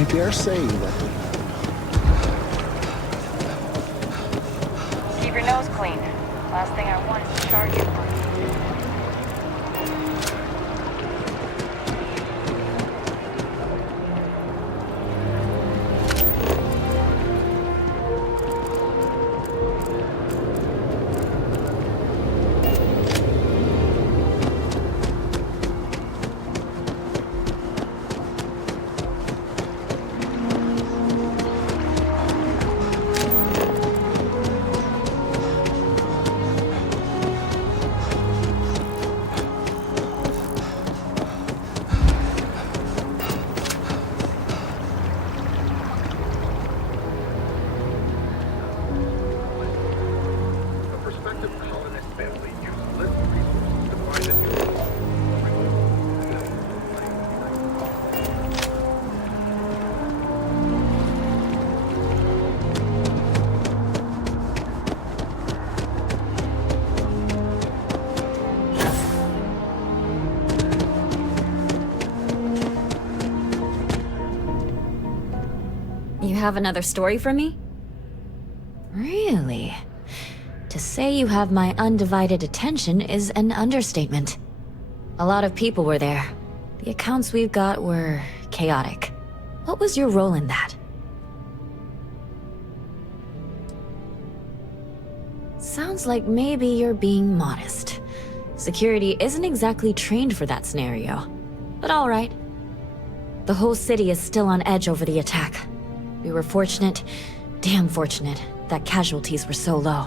I dare say that Keep your nose clean. Last thing I want is to charge you for. You have another story for me? Really? To say you have my undivided attention is an understatement. A lot of people were there. The accounts we've got were chaotic. What was your role in that? Sounds like maybe you're being modest. Security isn't exactly trained for that scenario. But all right. The whole city is still on edge over the attack. We were fortunate, damn fortunate, that casualties were so low.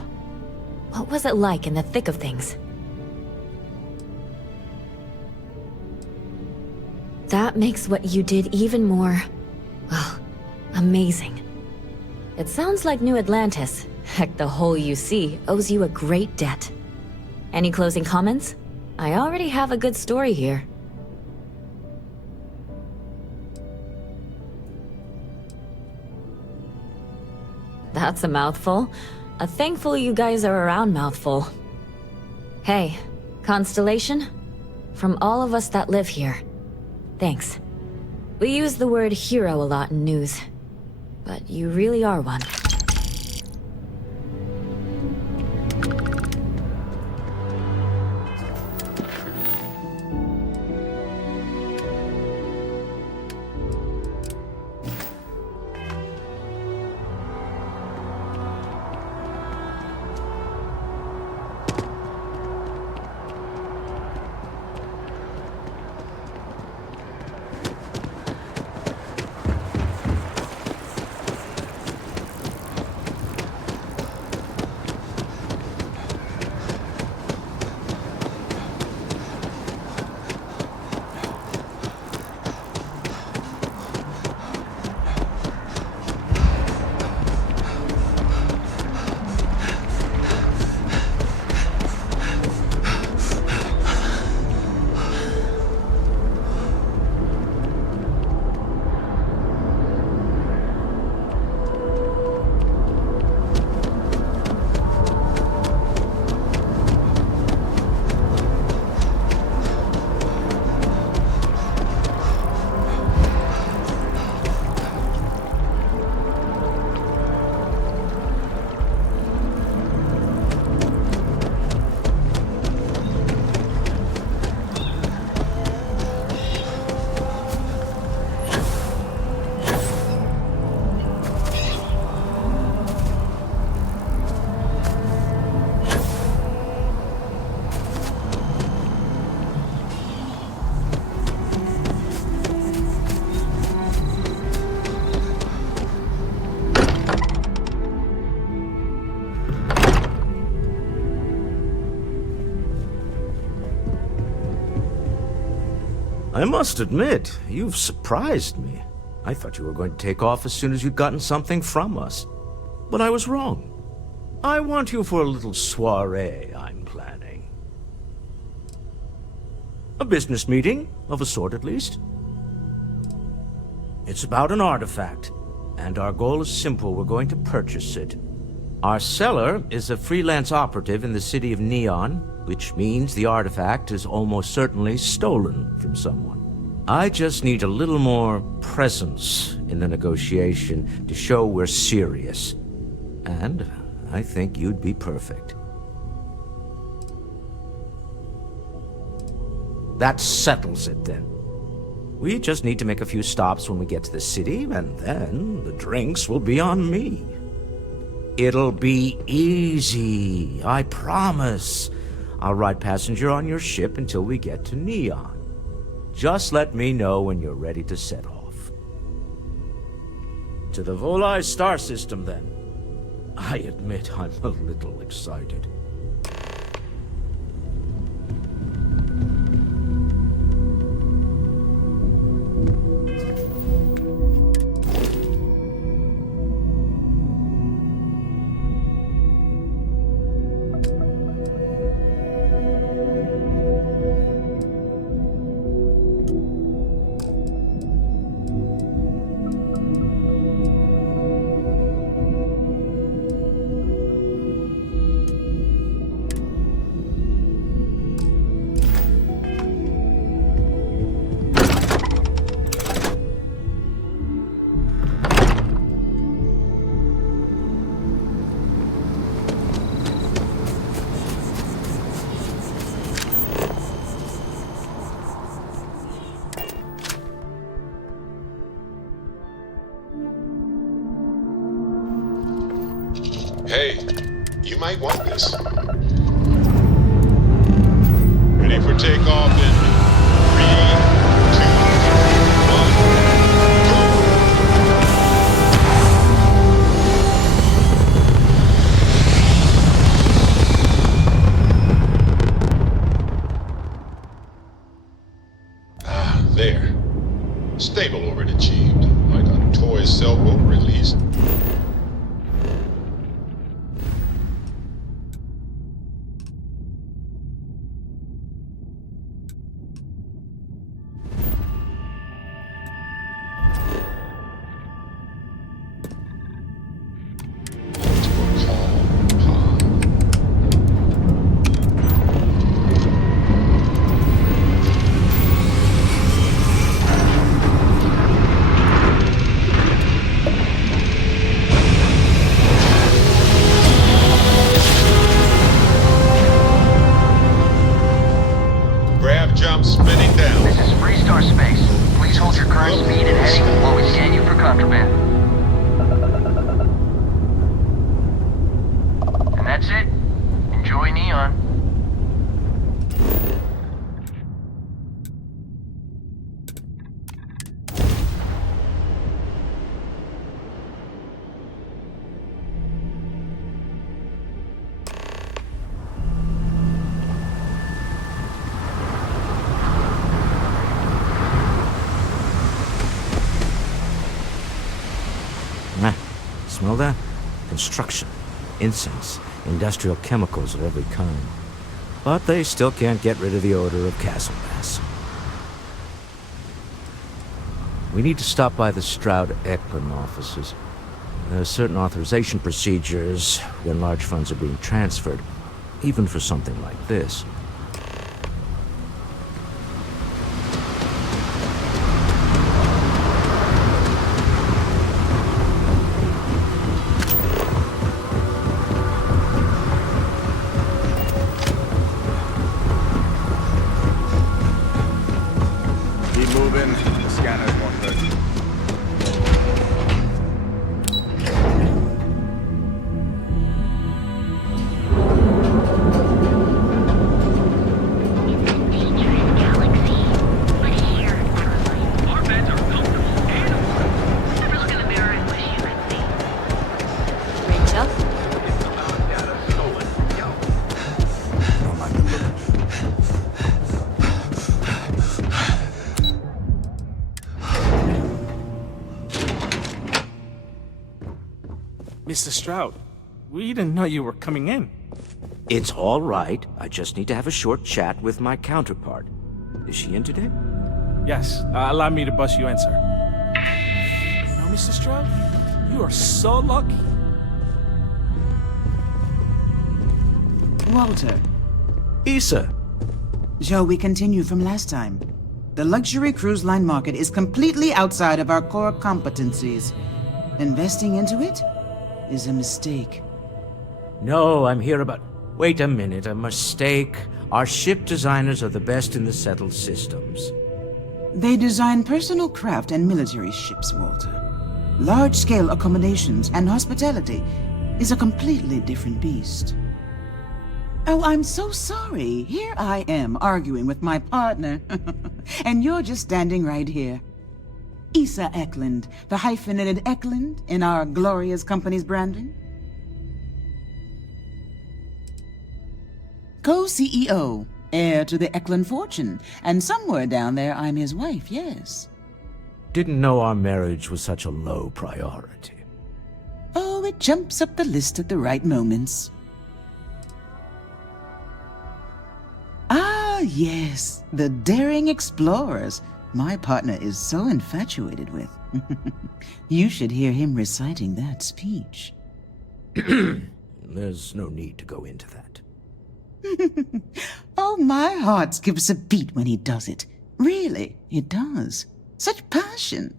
What was it like in the thick of things? That makes what you did even more, well, amazing. It sounds like New Atlantis, heck, the whole UC, owes you a great debt. Any closing comments? I already have a good story here. That's a mouthful. A thankful you guys are around mouthful. Hey, Constellation? From all of us that live here, thanks. We use the word hero a lot in news, but you really are one. I must admit, you've surprised me. I thought you were going to take off as soon as you'd gotten something from us. But I was wrong. I want you for a little soiree I'm planning. A business meeting, of a sort at least. It's about an artifact, and our goal is simple. We're going to purchase it. Our seller is a freelance operative in the city of Neon, which means the artifact is almost certainly stolen from someone. I just need a little more presence in the negotiation to show we're serious. And I think you'd be perfect. That settles it then. We just need to make a few stops when we get to the city, and then the drinks will be on me. It'll be easy, I promise. I'll ride passenger on your ship until we get to Neon. Just let me know when you're ready to set off. To the Volai star system, then. I admit I'm a little excited. Hey, you might want this. Ready for takeoff in 3, 2, 1, go! Ah, there. Stable orbit achieved, like a toy sailboat released. Jump spinning down. This is Freestar Space. Please hold your current speed and heading while we scan you for contraband. And that's it. Enjoy Neon. Smell that? Construction, incense, industrial chemicals of every kind. But they still can't get rid of the odor of castle gas. We need to stop by the Stroud-Eklund offices. There are certain authorization procedures when large funds are being transferred, even for something like this. Mr. Stroud, we didn't know you were coming in. It's all right. I just need to have a short chat with my counterpart. Is she in today? Yes, allow me to bust you in, sir. You know, Mr. Stroud, you are so lucky. Walter. Issa. Shall we continue from last time? The luxury cruise line market is completely outside of our core competencies. Investing into it is a mistake. No, I'm here about... Wait a minute, a mistake? Our ship designers are the best in the settled systems. They design personal craft and military ships, Walter. Large-scale accommodations and hospitality is a completely different beast. Oh, I'm so sorry. Here I am arguing with my partner. And you're just standing right here. Issa Eklund, the hyphenated Eklund in our glorious company's branding. Co-CEO, heir to the Eklund fortune, and somewhere down there I'm his wife, yes. Didn't know our marriage was such a low priority. Oh, it jumps up the list at the right moments. Ah, yes, the daring explorers my partner is so infatuated with. You should hear him reciting that speech. There's no need to go into that. Oh, my heart skips a beat when he does it. Really, it does. Such passion.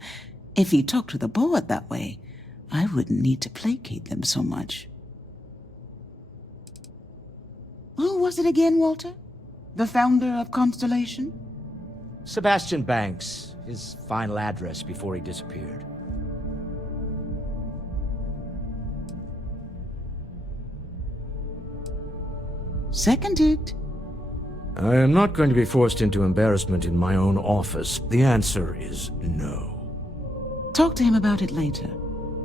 If he talked to the board that way, I wouldn't need to placate them so much. Who was it again, Walter? The founder of Constellation? Sebastian Banks, his final address before he disappeared. Seconded. I am not going to be forced into embarrassment in my own office. The answer is no. Talk to him about it later.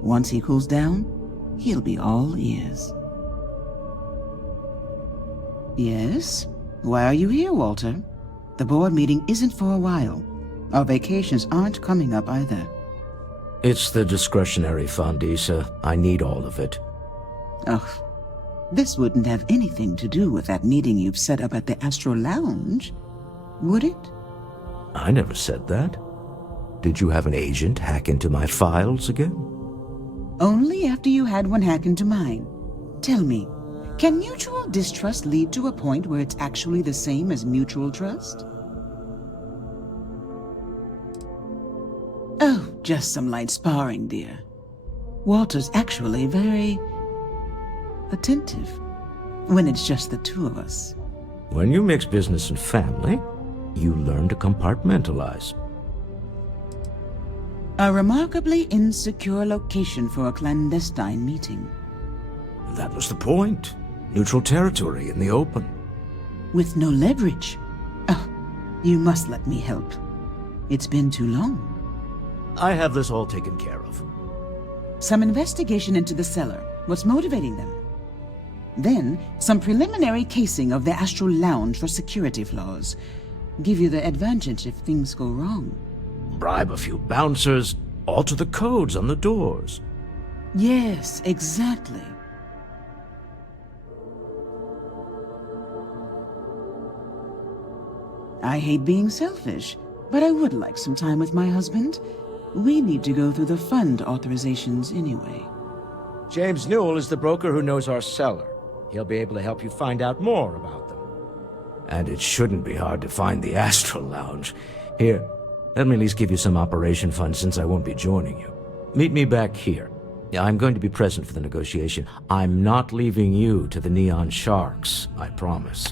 Once he cools down, he'll be all ears. Yes? Why are you here, Walter? The board meeting isn't for a while. Our vacations aren't coming up either. It's the discretionary fund, Issa. I need all of it. Ugh. This wouldn't have anything to do with that meeting you've set up at the Astro Lounge, would it? I never said that. Did you have an agent hack into my files again? Only after you had one hack into mine. Tell me, can mutual distrust lead to a point where it's actually the same as mutual trust? Oh, just some light sparring, dear. Walter's actually very attentive when it's just the two of us. When you mix business and family, you learn to compartmentalize. A remarkably insecure location for a clandestine meeting. That was the point. Neutral territory in the open. With no leverage. Oh, you must let me help. It's been too long. I have this all taken care of. Some investigation into the seller. What's motivating them? Then, some preliminary casing of the Astral Lounge for security flaws. Give you the advantage if things go wrong. Bribe a few bouncers, alter the codes on the doors. Yes, exactly. I hate being selfish, but I would like some time with my husband. We need to go through the fund authorizations anyway. James Newell is the broker who knows our seller. He'll be able to help you find out more about them. And it shouldn't be hard to find the Astral Lounge. Here, let me at least give you some operation funds since I won't be joining you. Meet me back here. I'm going to be present for the negotiation. I'm not leaving you to the Neon Sharks, I promise.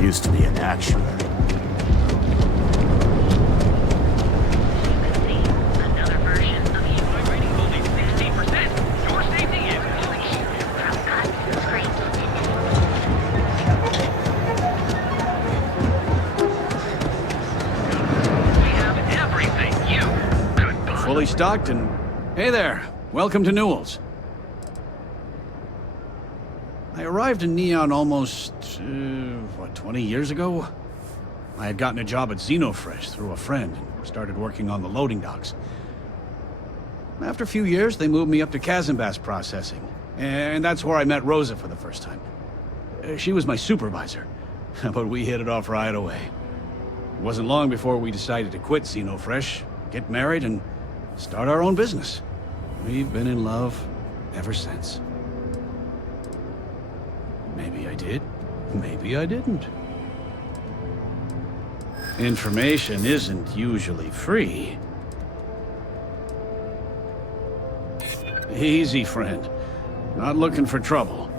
Used to be an actuary. Another version of you. My rating's only 60%. Your safety is... We have everything you could buy. Fully stocked and... Hey there. Welcome to Newell's. I arrived in Neon almost, 20 years ago? I had gotten a job at Xenofresh through a friend and started working on the loading docks. After a few years, they moved me up to Kazanbas processing, and that's where I met Rosa for the first time. She was my supervisor. but we hit it off right away. It wasn't long before we decided to quit Xenofresh, get married, and start our own business. We've been in love ever since. Maybe I did, maybe I didn't. Information isn't usually free. Easy, friend. Not looking for trouble.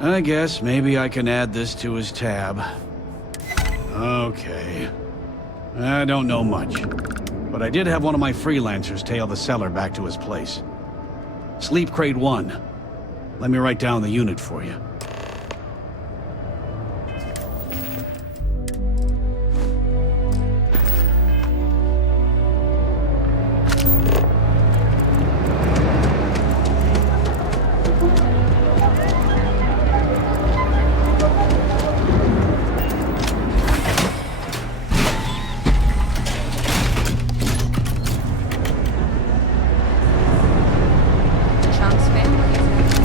I guess maybe I can add this to his tab. Okay. I don't know much, but I did have one of my freelancers tail the seller back to his place. Sleep Crate 1. Let me write down the unit for you. Trump's family is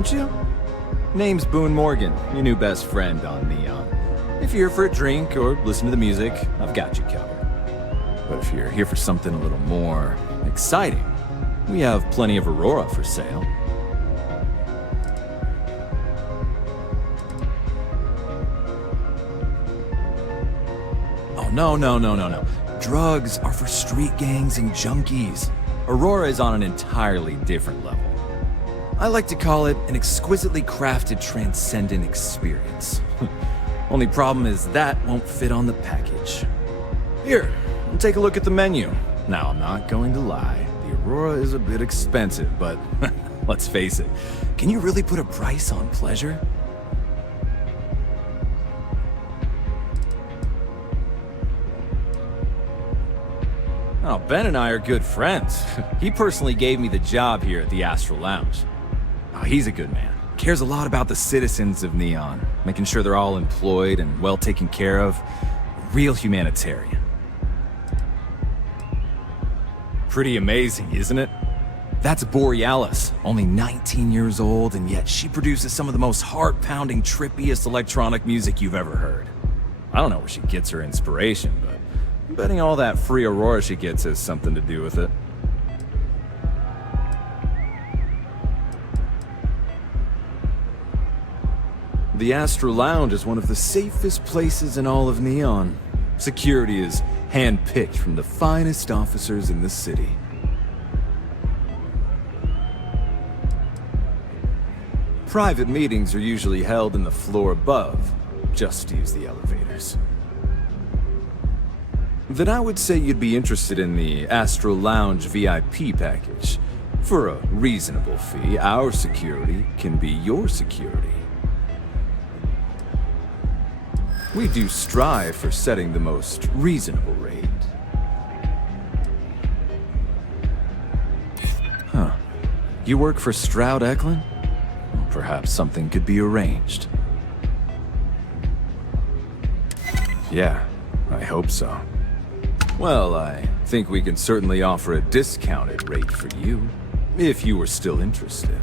aren't you? Name's Boone Morgan, your new best friend on Neon. If you're here for a drink or listen to the music, I've got you covered. But if you're here for something a little more exciting, we have plenty of Aurora for sale. Oh, no. Drugs are for street gangs and junkies. Aurora is on an entirely different level. I like to call it an exquisitely crafted, transcendent experience. Only problem is that won't fit on the package. Here, Take a look at the menu. Now, I'm not going to lie. The Aurora is a bit expensive, but let's face it. Can you really put a price on pleasure? Oh, Ben and I are good friends. He personally gave me the job here at the Astral Lounge. Oh, he's a good man. Cares a lot about the citizens of Neon, making sure they're all employed and well taken care of. A real humanitarian. Pretty amazing, isn't it? That's Borealis, only 19 years old, and yet she produces some of the most heart-pounding, trippiest electronic music you've ever heard. I don't know where she gets her inspiration, but I'm betting all that free Aurora she gets has something to do with it. The Astral Lounge is one of the safest places in all of Neon. Security is hand-picked from the finest officers in the city. Private meetings are usually held in the floor above. Just use the elevators. Then I would say you'd be interested in the Astral Lounge VIP package. For a reasonable fee, our security can be your security. We do strive for setting the most reasonable rate. Huh. You work for Stroud Eklund? Well, perhaps something could be arranged. Yeah, I hope so. Well, I think we can certainly offer a discounted rate for you, if you were still interested.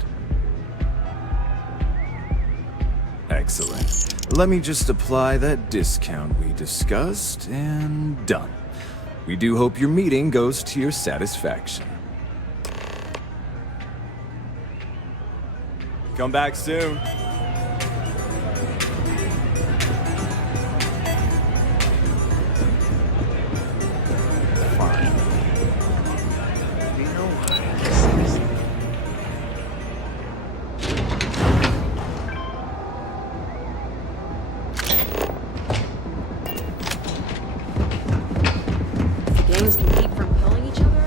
Excellent. Let me just apply that discount we discussed, and done. We do hope your meeting goes to your satisfaction. Come back soon. Gangs can keep from killing each other?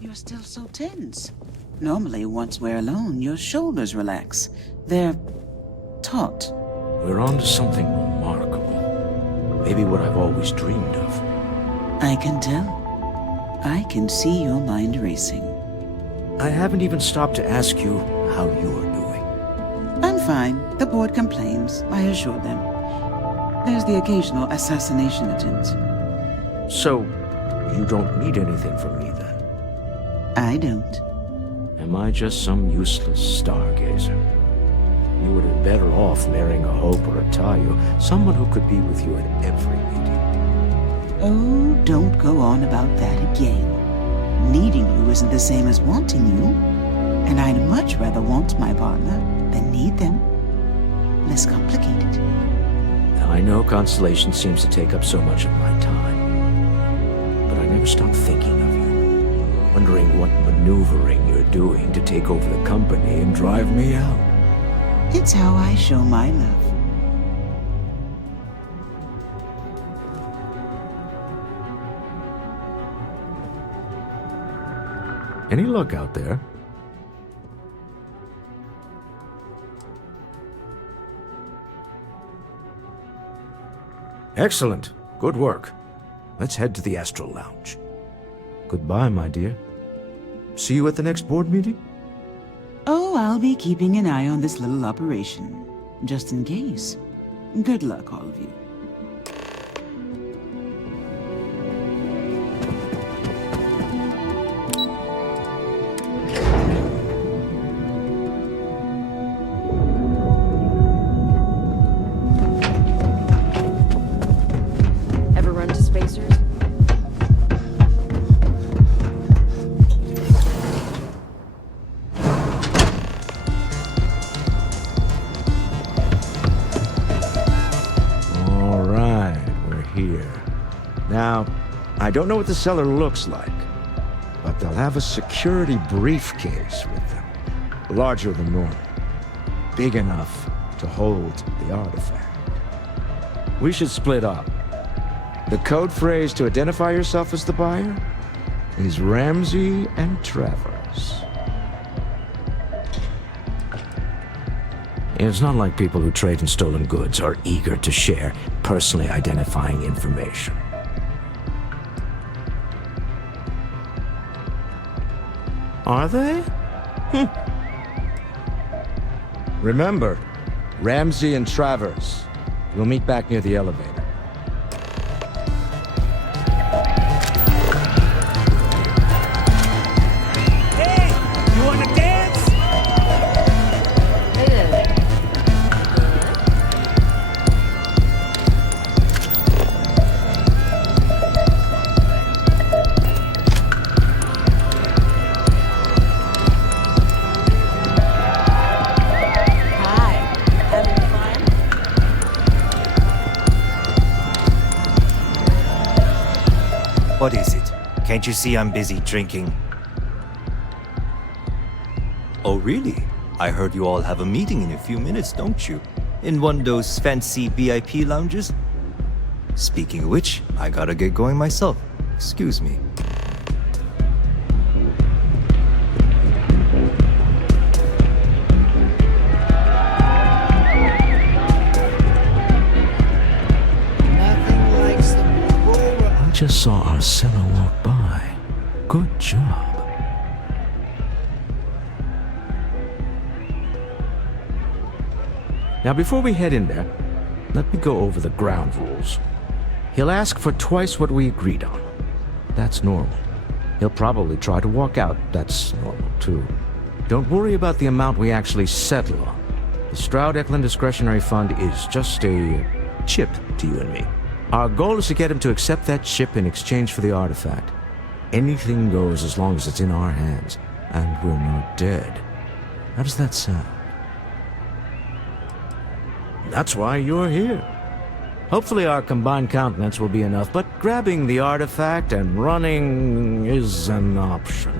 You're still so tense. Normally, once we're alone, your shoulders relax. They're taut. We're on to something remarkable. Maybe what I've always dreamed of. I can tell. I can see your mind racing. I haven't even stopped to ask you how you're doing. I'm fine. The board complains. I assure them. There's the occasional assassination attempt. So, you don't need anything from me then? I don't. Am I just some useless stargazer? You would have better off marrying a Hope or a Tayo, someone who could be with you at every meeting. Oh, don't go on about that again. Needing you isn't the same as wanting you. And I'd much rather want my partner than need them. Less complicated. I know Constellation seems to take up so much of my time. But never stop thinking of you, wondering what maneuvering you're doing to take over the company and drive me out. It's how I show my love. Any luck out there? Excellent. Good work. Let's head to the Astral Lounge. Goodbye, my dear. See you at the next board meeting? Oh, I'll be keeping an eye on this little operation, just in case. Good luck, all of you. Ever run to Spacers? All right, we're here. Now, I don't know what the cellar looks like, but they'll have a security briefcase with them. Larger than normal. Big enough to hold the artifact. We should split up. The code phrase to identify yourself as the buyer is Ramsey and Travers. It's not like people who trade in stolen goods are eager to share personally identifying information. Are they? Remember, Ramsey and Travers. We'll meet back near the elevator. You wanna dance? What is it? Can't you see I'm busy drinking? Oh, really? I heard you all have a meeting in a few minutes, don't you? In one of those fancy VIP lounges? Speaking of which, I gotta get going myself. Excuse me. Just saw our seller walk by. Good job. Now, before we head in there, let me go over the ground rules. He'll ask for twice what we agreed on. That's normal. He'll probably try to walk out. That's normal, too. Don't worry about the amount we actually settle on. The Stroud-Eklund Discretionary Fund is just a chip to you and me. Our goal is to get him to accept that chip in exchange for the artifact. Anything goes as long as it's in our hands, and we're not dead. How does that sound? That's why you're here. Hopefully our combined countenance will be enough, but grabbing the artifact and running is an option.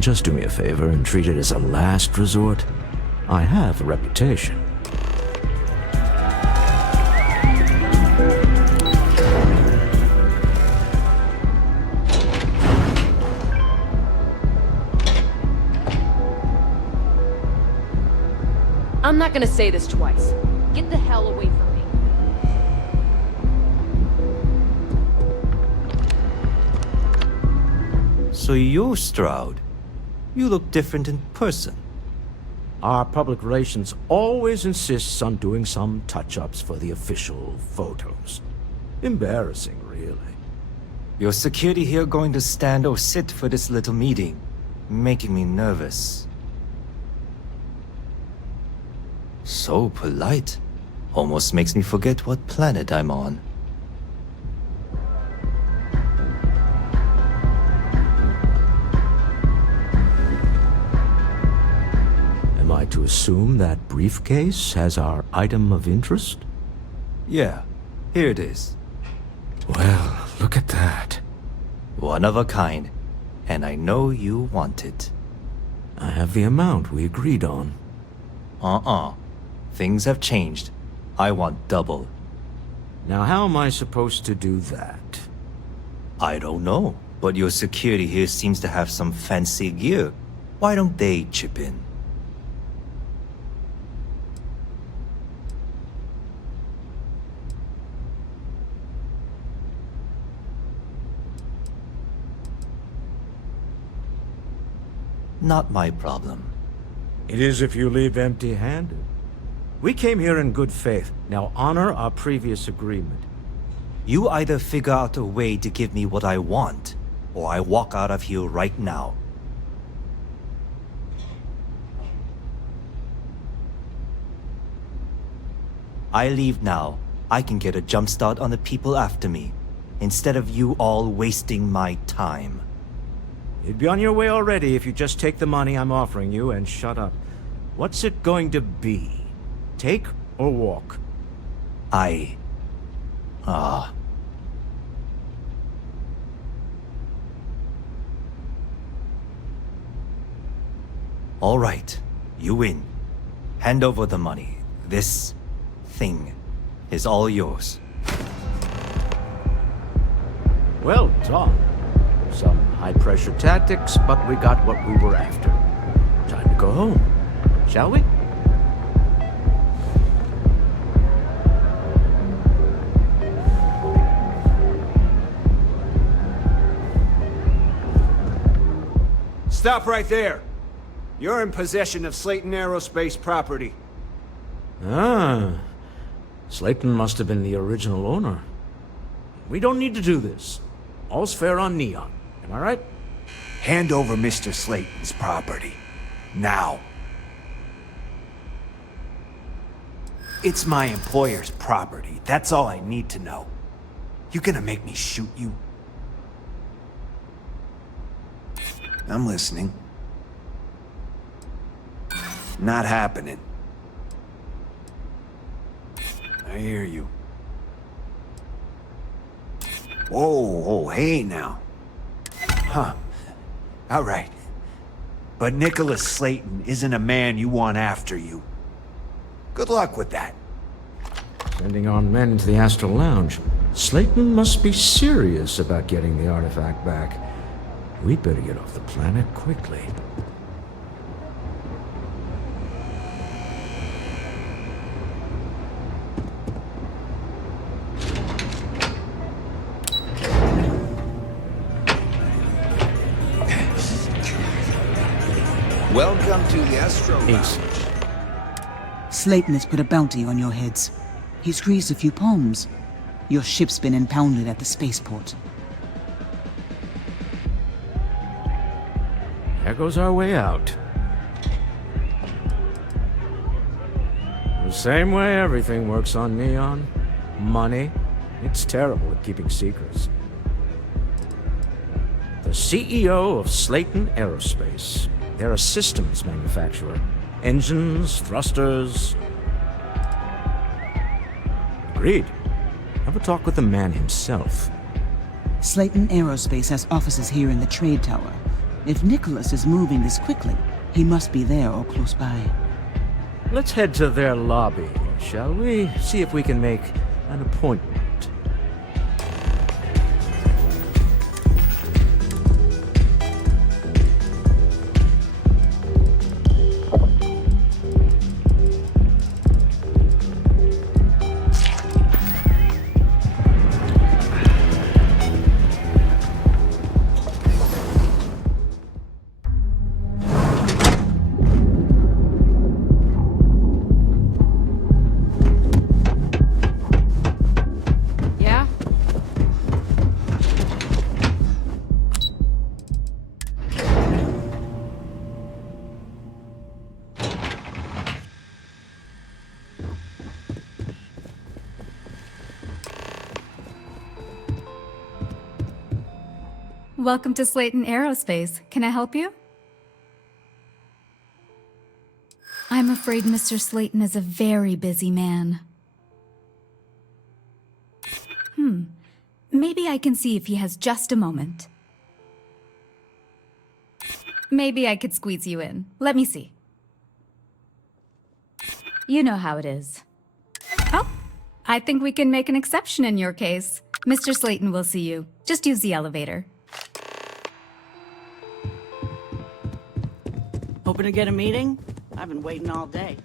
Just do me a favor and treat it as a last resort. I have a reputation. I'm not gonna say this twice. Get the hell away from me. So you're Stroud. You look different in person. Our public relations always insists on doing some touch-ups for the official photos. Embarrassing, really. Your security here going to stand or sit for this little meeting, making me nervous. So polite. Almost makes me forget what planet I'm on. Am I to assume that briefcase has our item of interest? Yeah, here it is. Well, Look at that. One of a kind. And I know you want it. I have the amount we agreed on. Things have changed. I want double. Now how am I supposed to do that? I don't know, but your security here seems to have some fancy gear. Why don't they chip in? Not my problem. It is if you leave empty-handed. We came here in good faith. Now honor our previous agreement. You either figure out a way to give me what I want, or I walk out of here right now. I leave now. I can get a jump start on the people after me, instead of you all wasting my time. You'd be on your way already if you just take the money I'm offering you and shut up. What's it going to be? Take or walk? All right, you win. Hand over the money. This thing is all yours. Well done. Some high-pressure tactics, but we got what we were after. Time to go home, shall we? Stop right there. You're in possession of Slayton Aerospace property. Ah. Slayton must have been the original owner. We don't need to do this. All's fair on Neon. Am I right? Hand over Mr. Slayton's property. Now. It's my employer's property. That's all I need to know. You gonna make me shoot you? I'm listening. Not happening. I hear you. Whoa, hey now. Huh. All right. But Nicholas Slayton isn't a man you want after you. Good luck with that. Sending on men into the Astral Lounge. Slayton must be serious about getting the artifact back. We'd better get off the planet quickly. Welcome to the Astro Lounge. Slayton has put a bounty on your heads. He's greased a few palms. Your ship's been impounded at the spaceport. There goes our way out. The same way everything works on Neon. Money. It's terrible at keeping secrets. The CEO of Slayton Aerospace. They're a systems manufacturer. Engines, thrusters. Agreed. Have a talk with the man himself. Slayton Aerospace has offices here in the trade tower. If Nicholas is moving this quickly, he must be there or close by. Let's head to their lobby, shall we? See if we can make an appointment. Welcome to Slayton Aerospace. Can I help you? I'm afraid Mr. Slayton is a very busy man. Maybe I can see if he has just a moment. Maybe I could squeeze you in. Let me see. You know how it is. Oh, I think we can make an exception in your case. Mr. Slayton will see you. Just use the elevator. Hoping to get a meeting? I've been waiting all day.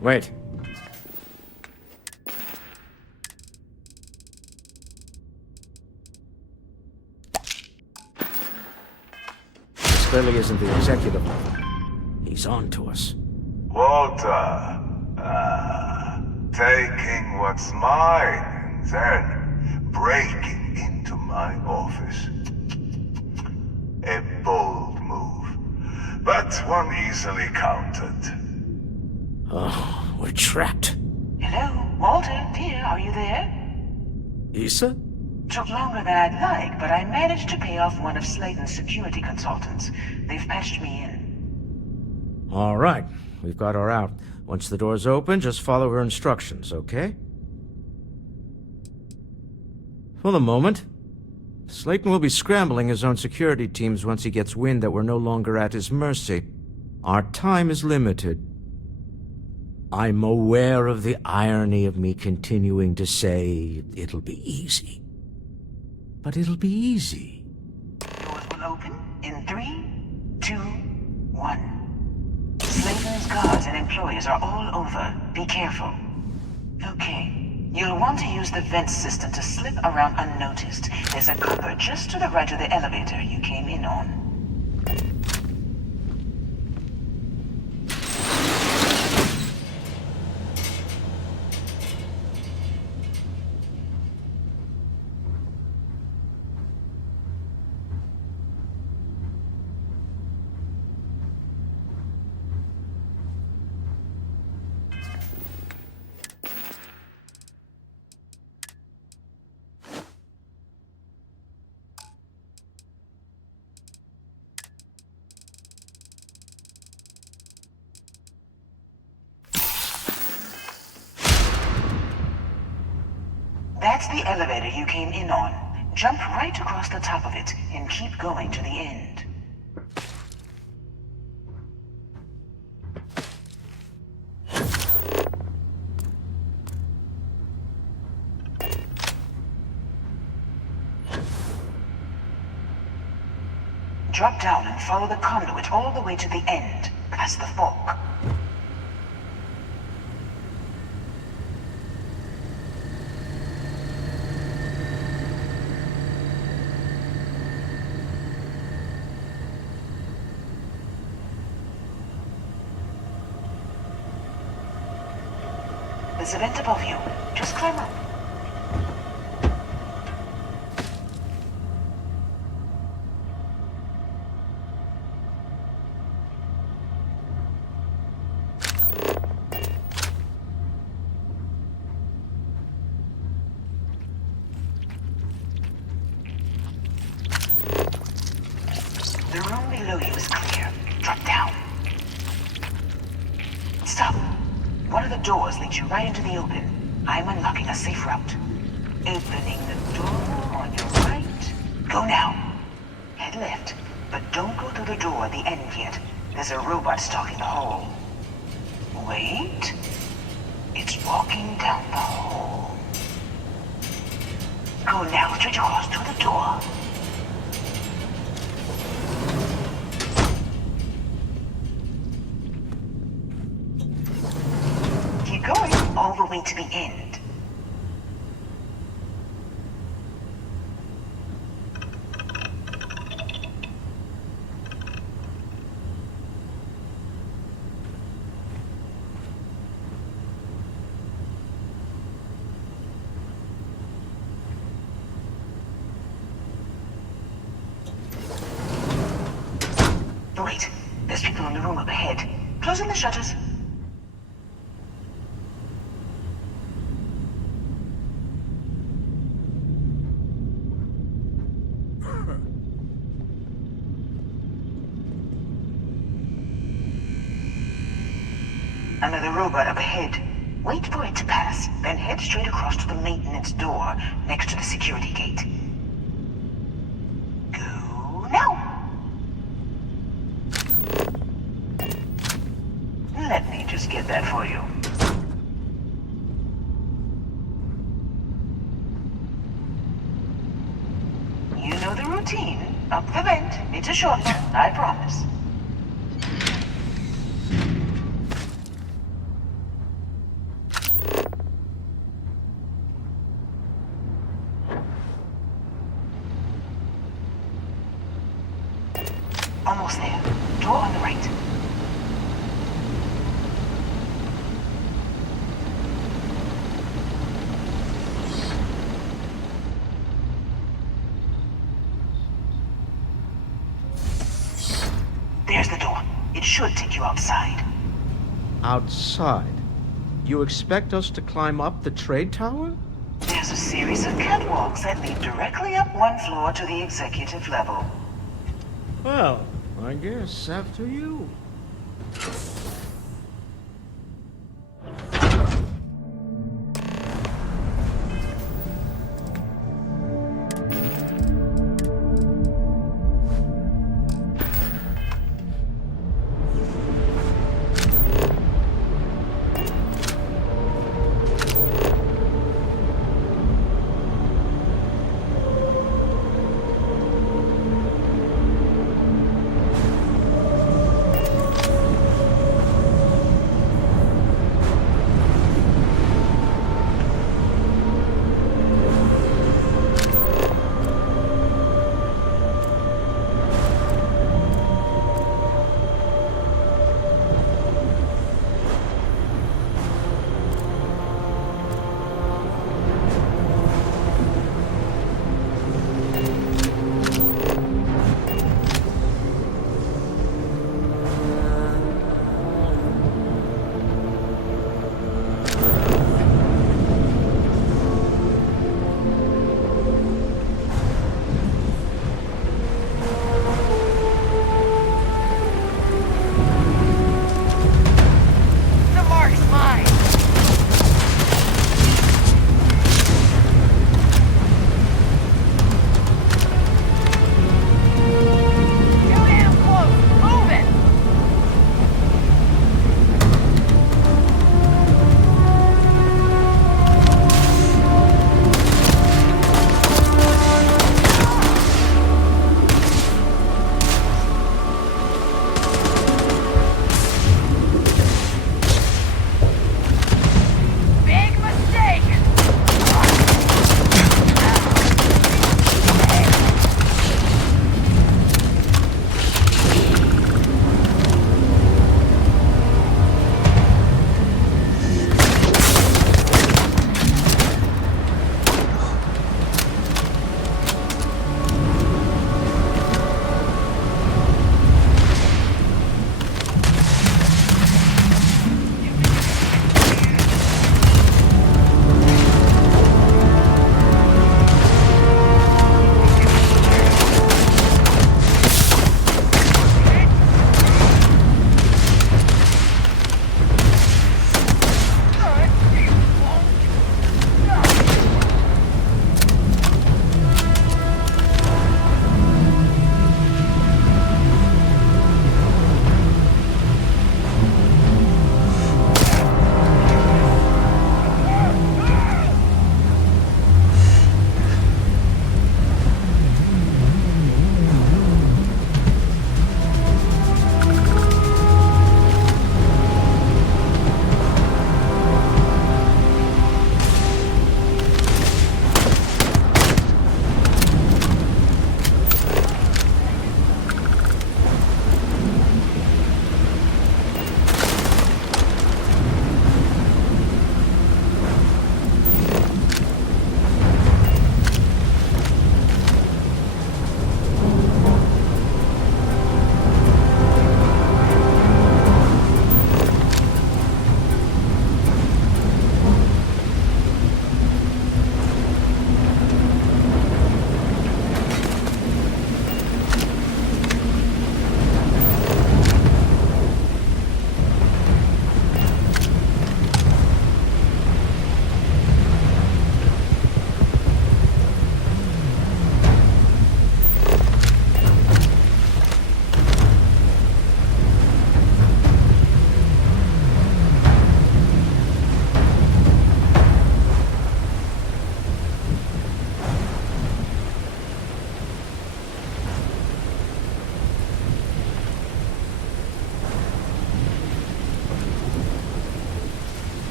Wait. This clearly isn't the executive level. He's on to us. Walter, taking what's mine and then breaking into my office. A bold move, but one easily countered. Oh, we're trapped. Hello, Walter, dear, are you there? Issa? Took longer than I'd like, but I managed to pay off one of Slayton's security consultants. They've patched me in. All right, we've got her out. Once the door's open, just follow her instructions, okay? For the moment, Slayton will be scrambling his own security teams once he gets wind that we're no longer at his mercy. Our time is limited. I'm aware of the irony of me continuing to say it'll be easy. But it'll be easy. Doors will open in 3, 2, 1. Slayton's guards and employees are all over. Be careful. Okay. You'll want to use the vent system to slip around unnoticed. There's a cupboard just to the right of the elevator you came in on. That's the elevator you came in on. Jump right across the top of it and keep going to the end. Drop down and follow the conduit all the way to the end, past the fork. There's a vent above you. Just climb up. The room below you is clear. Drop down. Stop. One of the doors leads you right into the open. I'm unlocking a safe route. Opening the door on your right. Go now. Head left, but don't go through the door at the end yet. There's a robot stalking the hall. Wait. It's walking down the hall. Go now, straight across to the door. Keep going all the way to the end. Wait, there's people in the room up ahead. Closing the shutters. Another robot up ahead. Wait for it to pass, then head straight across to the maintenance door next to the security gate. Go now! Let me just get that for you. You know the routine. Up the vent. It's a shortcut, I promise. Almost there. Door on the right. There's the door. It should take you outside. Outside? You expect us to climb up the trade tower? There's a series of catwalks that lead directly up one floor to the executive level. Well, I guess after you.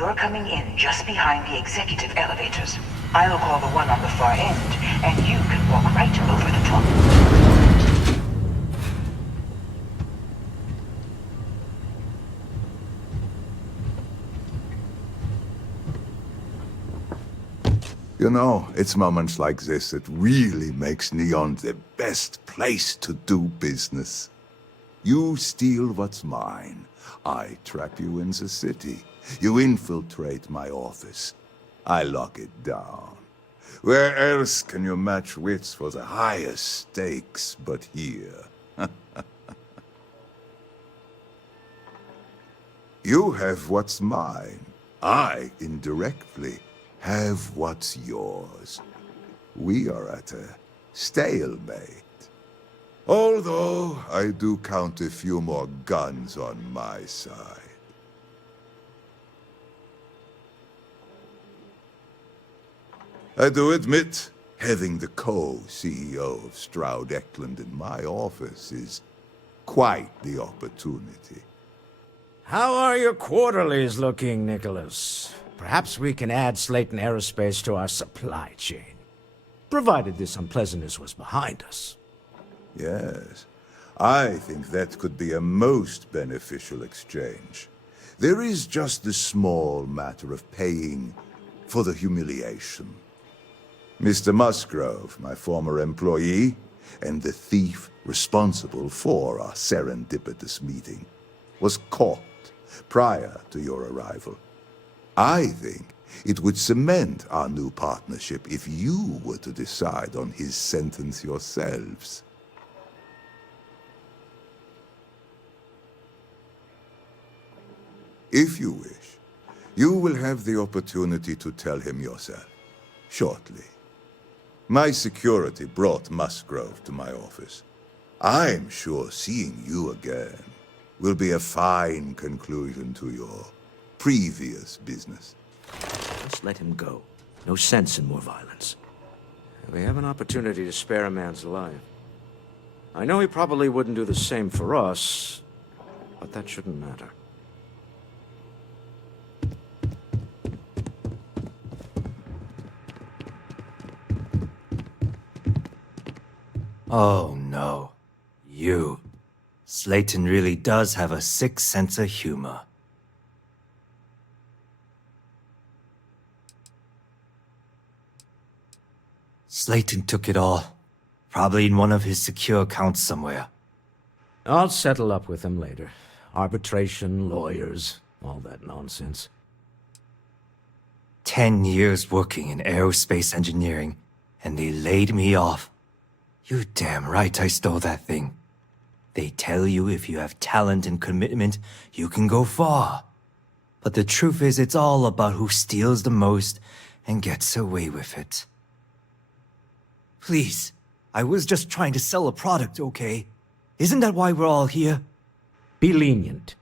You're coming in just behind the executive elevators. I'll call the one on the far end, and you can walk right over the top. You know, it's moments like this that really makes Neon the best place to do business. You steal what's mine. I trap you in the city. You infiltrate my office. I lock it down. Where else can you match wits for the highest stakes but here? You have what's mine. I, indirectly, have what's yours. We are at a stalemate. Although, I do count a few more guns on my side. I do admit, having the co-CEO of Stroud Eklund in my office is quite the opportunity. How are your quarterlies looking, Nicholas? Perhaps we can add Slayton Aerospace to our supply chain, provided this unpleasantness was behind us. Yes, I think that could be a most beneficial exchange. There is just the small matter of paying for the humiliation. Mr. Musgrove, my former employee, and the thief responsible for our serendipitous meeting, was caught prior to your arrival. I think it would cement our new partnership if you were to decide on his sentence yourselves. If you wish, you will have the opportunity to tell him yourself, shortly. My security brought Musgrove to my office. I'm sure seeing you again will be a fine conclusion to your previous business. Just let him go. No sense in more violence. We have an opportunity to spare a man's life. I know he probably wouldn't do the same for us, but that shouldn't matter. Oh no. You. Slayton really does have a sick sense of humor. Slayton took it all. Probably in one of his secure accounts somewhere. I'll settle up with him later. Arbitration, lawyers, all that nonsense. 10 years working in aerospace engineering, and they laid me off. You damn right I stole that thing. They tell you if you have talent and commitment, you can go far. But the truth is, it's all about who steals the most and gets away with it. Please, I was just trying to sell a product, okay? Isn't that why we're all here? Be lenient.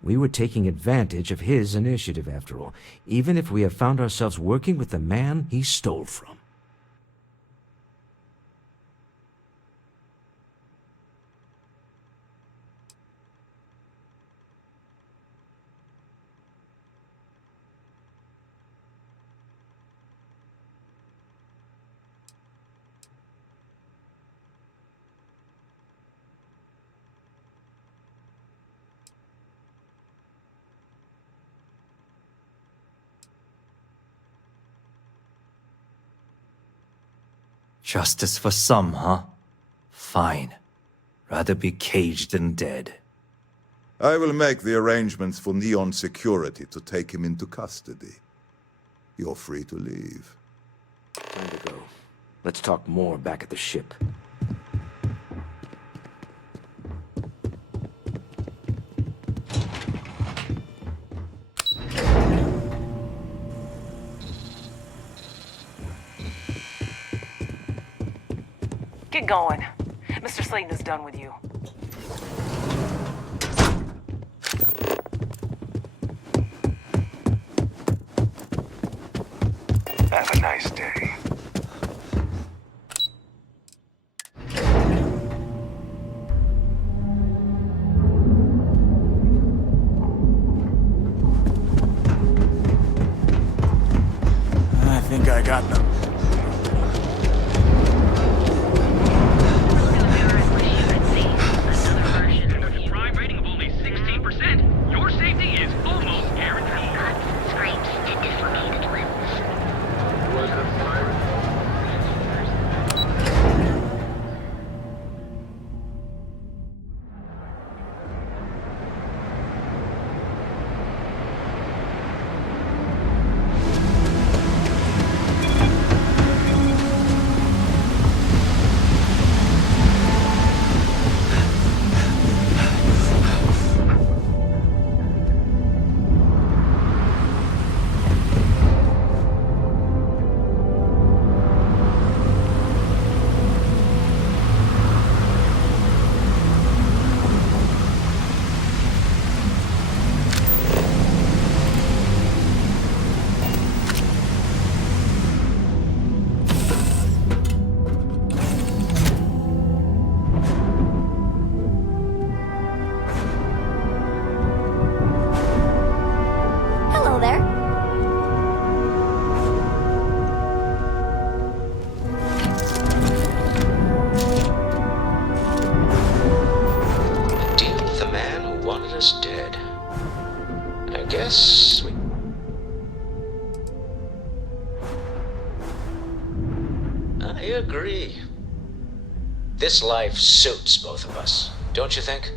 We were taking advantage of his initiative, after all, even if we have found ourselves working with the man he stole from. Justice for some, huh? Fine. Rather be caged than dead. I will make the arrangements for Neon Security to take him into custody. You're free to leave. Time to go. Let's talk more back at the ship. Get going. Mr. Slayton is done with you. Have a nice day. This life suits both of us, don't you think?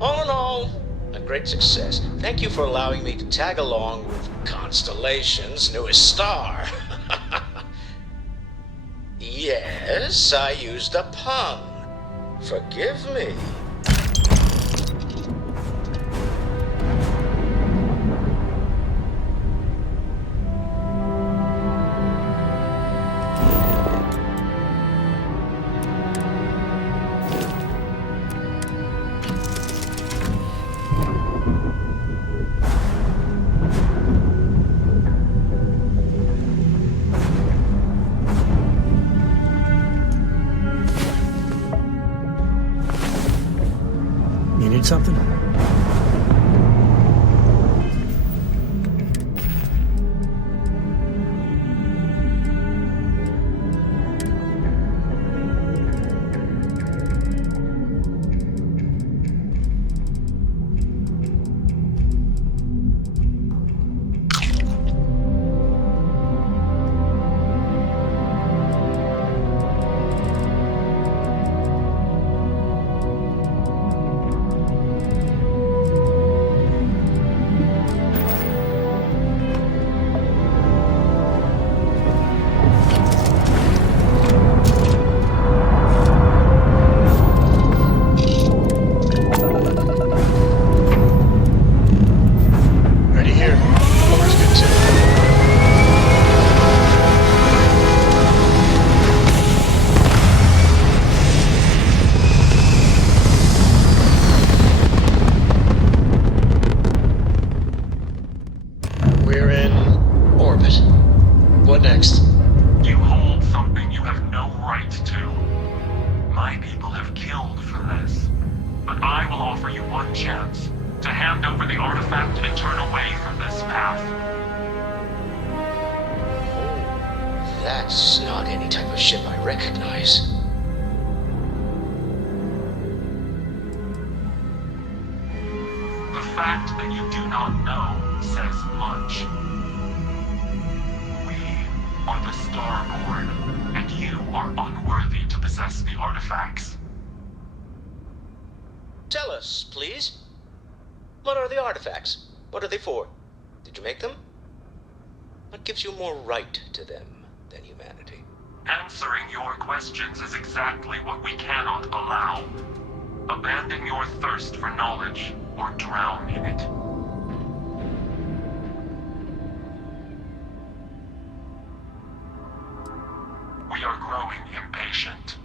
All in all, a great success. Thank you for allowing me to tag along with Constellation's newest star. Yes, I used a pun. Forgive me. Needed something? Ready here. Orders good too. We're in orbit. What next? You hold something you have no right to. My people have killed for this. But I will offer you one chance to hand over the artifact and turn away from this path. That's not any type of ship I recognize. The fact that you do not know says much. We are the Starborn, and you are unworthy to possess the artifacts. Tell us, please. What are the artifacts? What are they for? Did you make them? What gives you more right to them than humanity? Answering your questions is exactly what we cannot allow. Abandon your thirst for knowledge, or drown in it. We are growing impatient.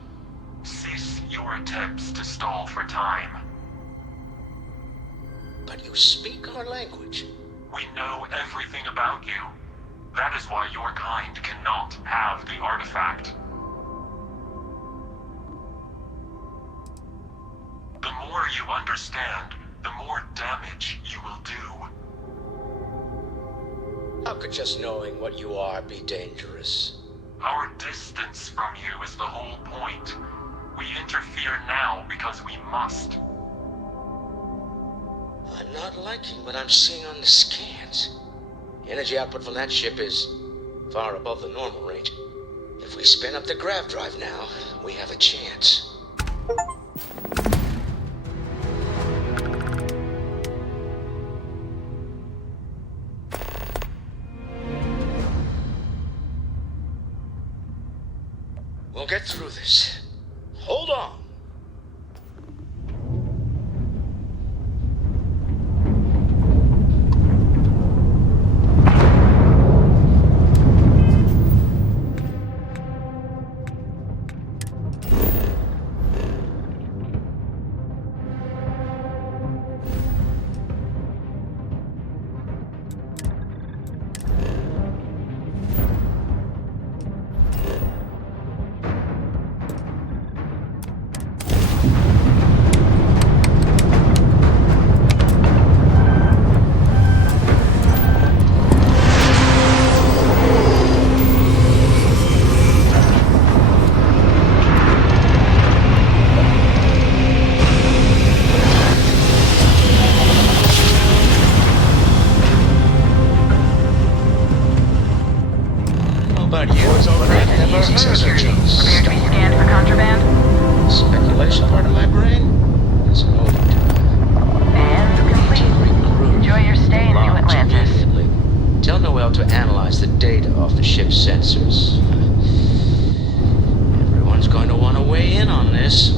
Cease your attempts to stall for time. But you speak our language. We know everything about you. That is why your kind cannot have the artifact. The more you understand, the more damage you will do. How could just knowing what you are be dangerous? Our distance from you is the whole point. We interfere now because we must. I'm not liking what I'm seeing on the scans. The energy output from that ship is far above the normal range. If we spin up the grav drive now, we have a chance. We'll get through this. Hold on. speculation part of my brain is in overdrive. And complete. Enjoy your stay in New Atlantis. Tell Noel to analyze the data off the ship's sensors. Everyone's going to want to weigh in on this.